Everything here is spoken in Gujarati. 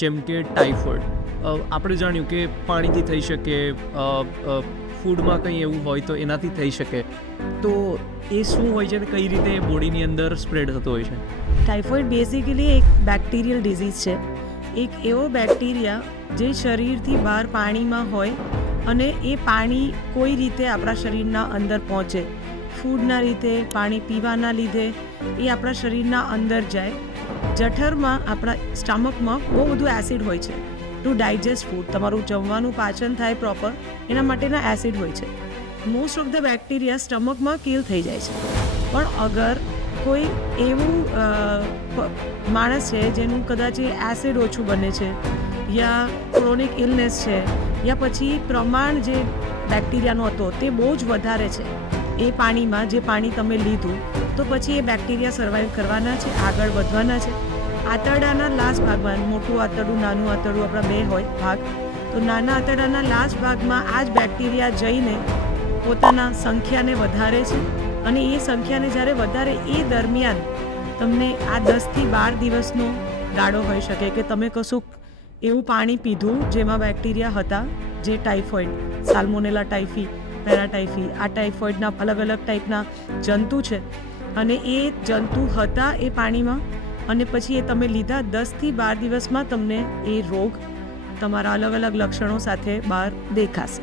જેમ કે ટાઇફોઇડ, આપણે જાણ્યું કે પાણીથી થઈ શકે, ફૂડમાં કંઈ એવું હોય તો એનાથી થઈ શકે. તો એ શું હોય છે અને કઈ રીતે બોડીની અંદર સ્પ્રેડ થતો હોય છે? ટાઇફોઇડ બેઝિકલી એક બેક્ટેરિયલ ડિઝીઝ છે. એક એવો બેક્ટેરિયા જે શરીરથી બહાર પાણીમાં હોય અને એ પાણી કોઈ રીતે આપણા શરીરના અંદર પહોંચે, ફૂડના રીતે, પાણી પીવાના લીધે એ આપણા શરીરના અંદર જાય. જઠરમાં, આપણા સ્ટમકમાં બહુ બધું એસિડ હોય છે ટુ ડાયજેસ્ટ ફૂડ. તમારું જમવાનું પાચન થાય પ્રોપર, એના માટેના એસિડ હોય છે. મોસ્ટ ઓફ ધ બેક્ટેરિયા સ્ટમકમાં કિલ થઈ જાય છે. પણ અગર કોઈ એવું માણસ છે જેનું કદાચ એસિડ ઓછું બને છે, યા ક્રોનિક ઇલનેસ છે, યા પછી પ્રમાણ જે બેક્ટેરિયાનો હતો તે બહુ જ વધારે છે એ પાણીમાં, જે પાણી તમે લીધું, તો પછી એ બેક્ટેરિયા સર્વાઈવ કરવાના છે, આગળ વધવાના છે. આંતરડાના લાસ્ટ ભાગમાં, મોટું આંતરડું, નાનું આંતરડું, આપણા બે હોય ભાગ, તો નાના આંતરડાના લાસ્ટ ભાગમાં આ જ બેક્ટેરિયા જઈને પોતાના સંખ્યાને વધારે છે. અને એ સંખ્યાને જ્યારે વધારે, એ દરમિયાન તમને આ 10થી 12 દિવસનો ગાળો હોઈ શકે કે તમે કશુંક એવું પાણી પીધું જેમાં બેક્ટેરિયા હતા, જે ટાઇફોઇડ, સાલ્મોનેલા ટાઇફી, પેરાટાઇફી, આ ટાઇફોઇડના અલગ અલગ ટાઈપના જંતુ છે, અને એ જંતુ હતા એ પાણીમાં, અને પછી એ તમે લીધા. 10થી 12 દિવસમાં તમને એ રોગ તમારા અલગ અલગ લક્ષણો સાથે બહાર દેખાશે.